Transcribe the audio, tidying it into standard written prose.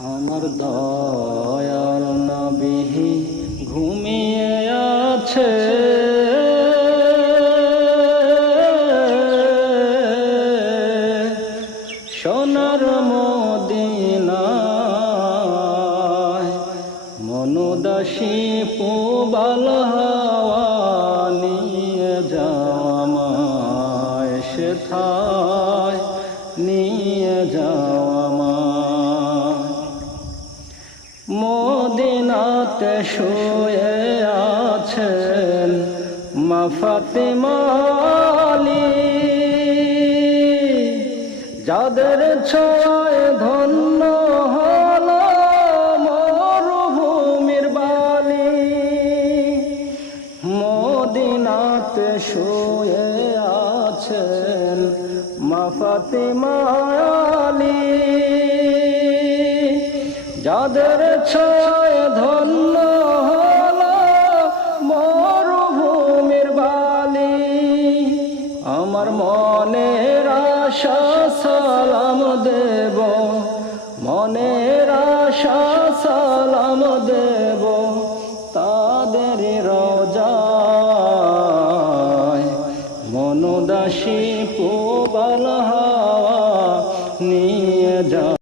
আমার দয়াল নবী ঘুমিয়ে আছে, সোনার মদিনায় মনোদাসী পুবাল হাওয়া নিয়ে যাও আমায় সেথায়, নিয়ে যাও আমায়। মদিনাতে শুয়ে আছেন মা ফাতেমা আলী, যাদের ছোঁয়ায় ধন্য হলো মরুভূমির বালি। মদিনাতে শুয়ে আছেন মা ফাতেমা আলী, যাদের ছোঁয়ায় ধন্য হলো মরুভূমির বালি। আমার মনের আশা সালাম দেব, মনের আশা সালাম দেব তাদের রওজায়, মনোদাসী পুবাল